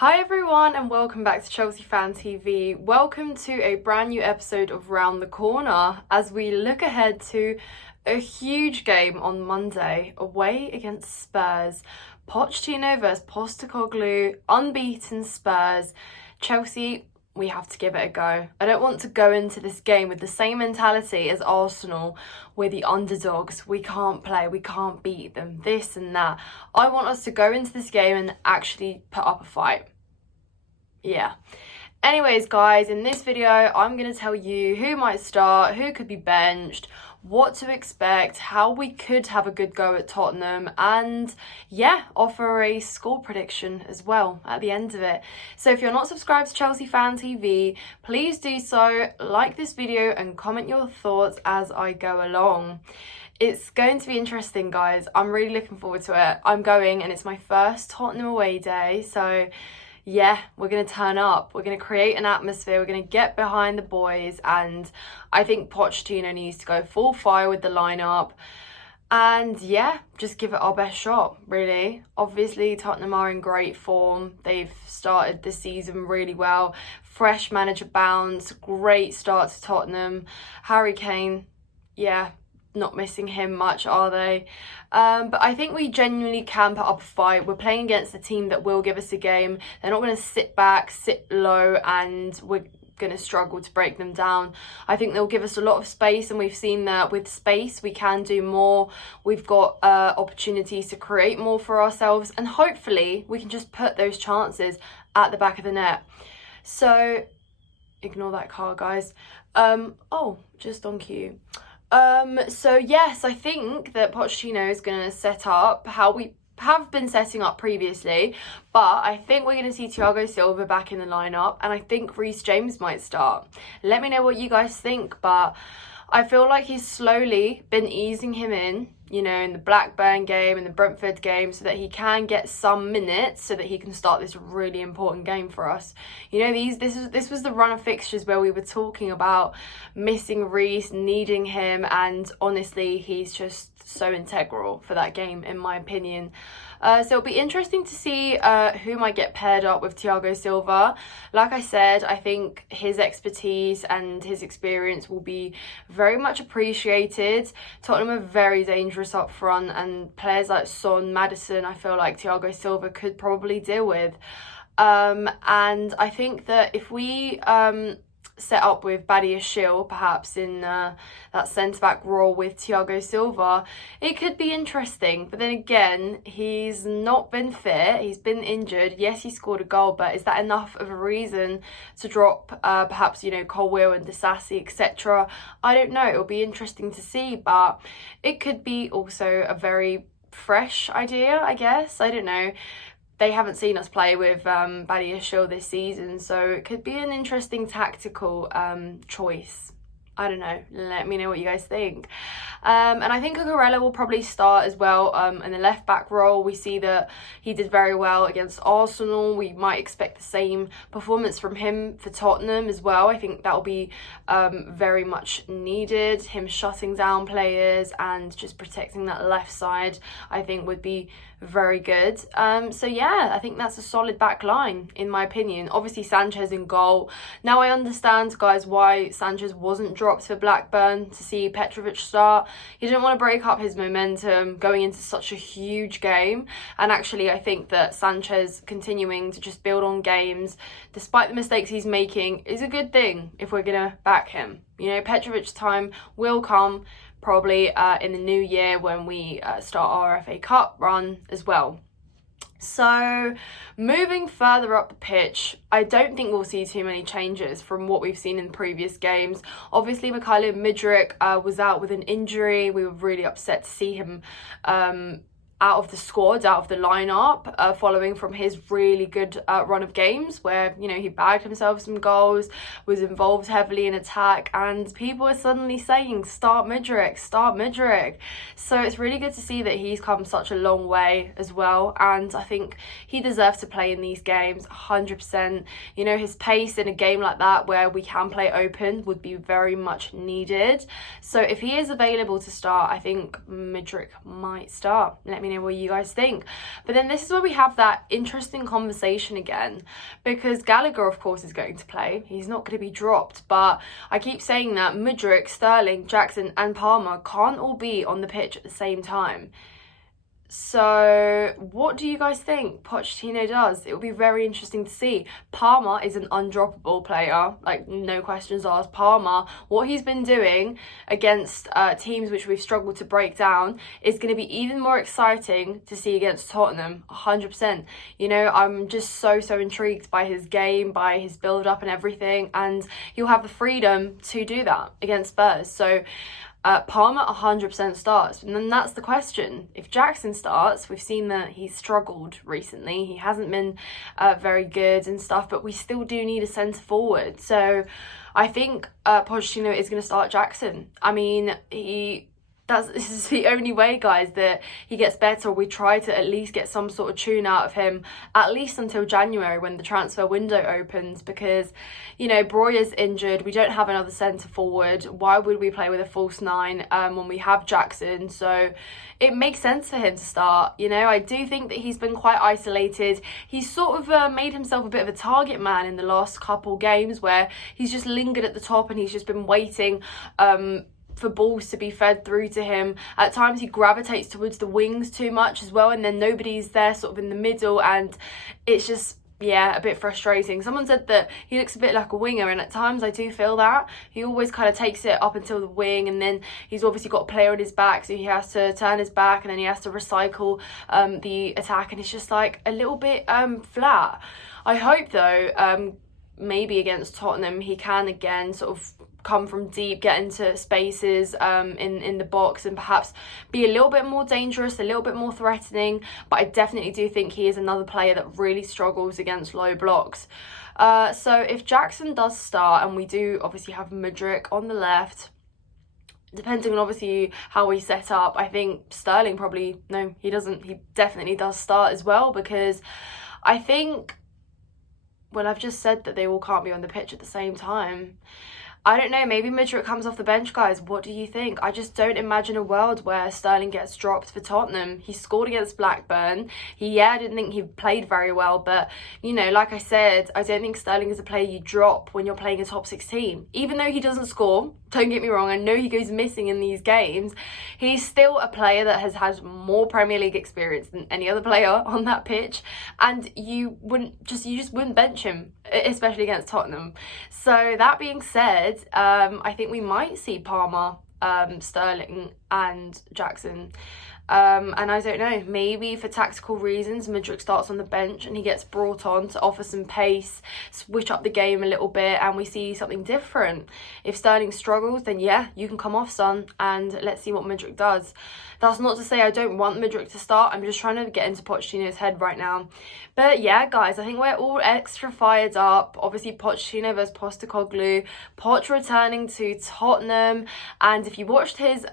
Hi everyone and welcome back to Chelsea Fan TV. Welcome to a brand new episode of Round the Corner as we look ahead to a huge game on Monday away against Spurs. Pochettino versus Postecoglou, unbeaten Spurs. Chelsea, we have to give it a go. I don't want to go into this game with the same mentality as Arsenal. We're the underdogs. We can't play. We can't beat them. This and that. I want us to go into this game and actually put up a fight. Yeah. Anyways, guys, in this video, I'm going to tell you who might start, who could be benched, what to expect, how we could have a good go at Tottenham, and yeah, offer a score prediction as well at the end of it. So if you're not subscribed to Chelsea Fan TV, please do so, like this video and comment your thoughts as I go along. It's going to be interesting, guys. I'm really looking forward to it. I'm going and it's my first Tottenham away day, so yeah, we're going to turn up. We're going to create an atmosphere. We're going to get behind the boys. And I think Pochettino needs to go full fire with the lineup. And yeah, just give it our best shot, really. Obviously, Tottenham are in great form. They've started the season really well. Fresh manager bounce. Great start to Tottenham. Harry Kane, yeah, not missing him much, are they? But I think we genuinely can put up a fight. We're playing against a team that will give us a game. They're not going to sit back, sit low, and we're going to struggle to break them down. I think they'll give us a lot of space, and we've seen that with space we can do more. We've got opportunities to create more for ourselves, and hopefully we can just put those chances at the back of the net. So ignore that car, guys. Oh, just on cue. So yes, I think that Pochettino is going to set up how we have been setting up previously, but I think we're going to see Thiago Silva back in the lineup, and I think Reece James might start. Let me know what you guys think, but I feel like he's slowly been easing him in, you know, in the Blackburn game and the Brentford game, so that he can get some minutes so that he can start this really important game for us. You know, this was the run of fixtures where we were talking about missing Reece, needing him, and honestly, he's just so integral for that game, in my opinion. So it'll be interesting to see who might get paired up with Thiago Silva. Like I said, I think his expertise and his experience will be very much appreciated. Tottenham are very dangerous up front, and players like Son, Maddison, I feel like Thiago Silva could probably deal with. And I think that if we set up with Badiashile perhaps in that centre-back role with Thiago Silva, it could be interesting. But then again, he's not been fit, he's been injured. Yes, he scored a goal, but is that enough of a reason to drop perhaps, you know, Colwill and Disasi, etc.? I don't know. It'll be interesting to see, but it could be also a very fresh idea, I guess. I don't know. They haven't seen us play with Badiashile this season, so it could be an interesting tactical choice. I don't know. Let me know what you guys think. And I think Cucurella will probably start as well in the left-back role. We see that he did very well against Arsenal. We might expect the same performance from him for Tottenham as well. I think that will be very much needed. Him shutting down players and just protecting that left side, I think, would be very good. So yeah, I think that's a solid back line, in my opinion. Obviously, Sanchez in goal. Now I understand, guys, why Sanchez wasn't dropped for Blackburn to see Petrovic start. He didn't want to break up his momentum going into such a huge game, and actually I think that Sanchez continuing to just build on games despite the mistakes he's making is a good thing if we're gonna back him. You know, Petrovic's time will come probably in the new year when we start our FA Cup run as well. So moving further up the pitch, I don't think we'll see too many changes from what we've seen in previous games. Obviously, Mudryk was out with an injury. We were really upset to see him out of the squad, out of the lineup, following from his really good run of games where, you know, he bagged himself some goals, was involved heavily in attack, and people are suddenly saying, start Mudryk, start Mudryk. So it's really good to see that he's come such a long way as well, and I think he deserves to play in these games 100%. You know, his pace in a game like that where we can play open would be very much needed. So if he is available to start, I think Mudryk might start. Let me me know what you guys think. But then this is where we have that interesting conversation again, because Gallagher, of course, is going to play. He's not going to be dropped, but I keep saying that Mudryk, Sterling, Jackson and Palmer can't all be on the pitch at the same time. So what do you guys think Pochettino does? It will be very interesting to see. Palmer is an undroppable player, like no questions asked. Palmer, what he's been doing against teams which we've struggled to break down is going to be even more exciting to see against Tottenham, 100%. You know, I'm just so intrigued by his game, by his build-up and everything, and he'll have the freedom to do that against Spurs. So Palmer 100% starts, and then that's the question. If Jackson starts, we've seen that he's struggled recently. He hasn't been very good and stuff, but we still do need a centre forward. So I think Pochettino is going to start Jackson. I mean, this is the only way, guys, that he gets better. We try to at least get some sort of tune out of him, at least until January when the transfer window opens, because, you know, Broyer's injured. We don't have another centre forward. Why would we play with a false nine when we have Jackson? So it makes sense for him to start. You know, I do think that he's been quite isolated. He's sort of made himself a bit of a target man in the last couple games, where he's just lingered at the top and he's just been waiting for balls to be fed through to him. At times he gravitates towards the wings too much as well, and then nobody's there sort of in the middle, and it's just, yeah, a bit frustrating. Someone said that he looks a bit like a winger, and at times I do feel that. He always kind of takes it up until the wing, and then he's obviously got a player on his back, so he has to turn his back, and then he has to recycle the attack, and it's just like a little bit flat. I hope though, maybe against Tottenham he can again sort of come from deep, get into spaces in the box, and perhaps be a little bit more dangerous, a little bit more threatening. But I definitely do think he is another player that really struggles against low blocks. So if Jackson does start, and we do obviously have Mudryk on the left, depending on obviously how we set up, I think Sterling probably, no, he doesn't, he definitely does start as well, because I think, well, I've just said that they all can't be on the pitch at the same time. I don't know, maybe Mudryk comes off the bench, guys. What do you think? I just don't imagine a world where Sterling gets dropped for Tottenham. He scored against Blackburn. I didn't think he played very well, but, you know, like I said, I don't think Sterling is a player you drop when you're playing a top 6 team. Even though he doesn't score, don't get me wrong, I know he goes missing in these games, he's still a player that has had more Premier League experience than any other player on that pitch, and you just wouldn't bench him, especially against Tottenham. So that being said, I think we might see Palmer, Sterling and Jackson. And I don't know, maybe for tactical reasons Mudryk starts on the bench and he gets brought on to offer some pace, switch up the game a little bit, and we see something different. If Sterling struggles, then yeah, you can come off, son, and let's see what Mudryk does. That's not to say I don't want Mudryk to start. I'm just trying to get into Pochettino's head right now. But yeah, guys, I think we're all extra fired up. Obviously, Pochettino versus Postecoglou. Poch returning to Tottenham. And if you watched his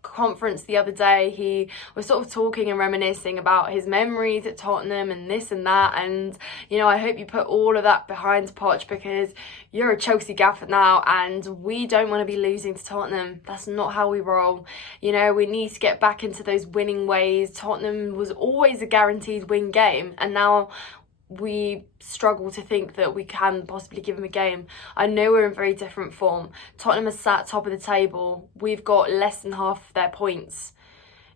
conference the other day, he was sort of talking and reminiscing about his memories at Tottenham and this and that, and you know, I hope you put all of that behind Poch, because you're a Chelsea gaffer now and we don't want to be losing to Tottenham. That's not how we roll. You know, we need to get back into those winning ways. Tottenham was always a guaranteed win game, and now we struggle to think that we can possibly give them a game. I know we're in very different form. Tottenham has sat top of the table. We've got less than half their points.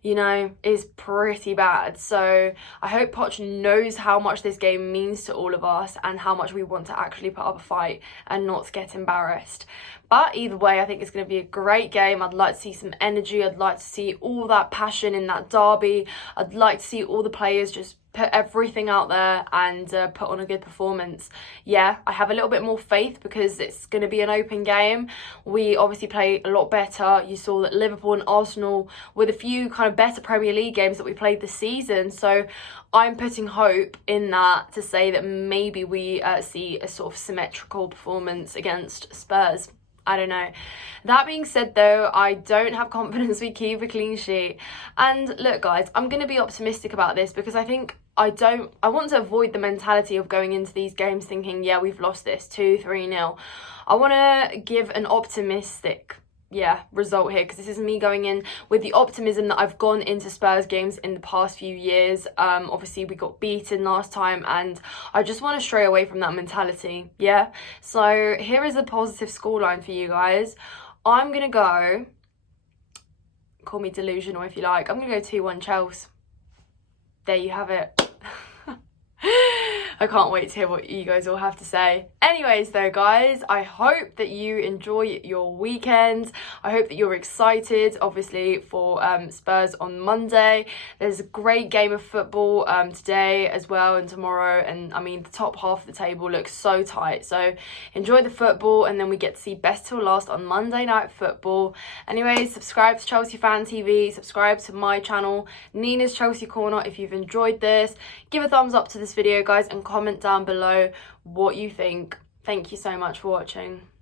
You know, it's pretty bad. So I hope Poch knows how much this game means to all of us and how much we want to actually put up a fight and not get embarrassed. But either way, I think it's going to be a great game. I'd like to see some energy. I'd like to see all that passion in that derby. I'd like to see all the players just put everything out there and put on a good performance. Yeah, I have a little bit more faith because it's going to be an open game. We obviously play a lot better. You saw that Liverpool and Arsenal with a few kind of better Premier League games that we played this season. So I'm putting hope in that to say that maybe we see a sort of symmetrical performance against Spurs. I don't know. That being said though, I don't have confidence we keep a clean sheet. And look guys, I'm going to be optimistic about this because I think I want to avoid the mentality of going into these games thinking, yeah, we've lost this 2-3-0. I want to give an optimistic result here, because this is me going in with the optimism that I've gone into Spurs games in the past few years. Obviously we got beaten last time, and I just want to stray away from that mentality. So here is a positive scoreline for you guys. I'm gonna go, call me delusional if you like, I'm gonna go 2-1 Chelsea. There you have it. I can't wait to hear what you guys all have to say. Anyways though, guys, I hope that you enjoy your weekend. I hope that you're excited, obviously, for Spurs on Monday. There's a great game of football today as well, and tomorrow, and I mean the top half of the table looks so tight. So enjoy the football, and then we get to see best till last on Monday Night Football. Anyways, subscribe to Chelsea Fan TV, subscribe to my channel, Nina's Chelsea Corner, if you've enjoyed this. Give a thumbs up to this video, guys, and comment down below what you think. Thank you so much for watching.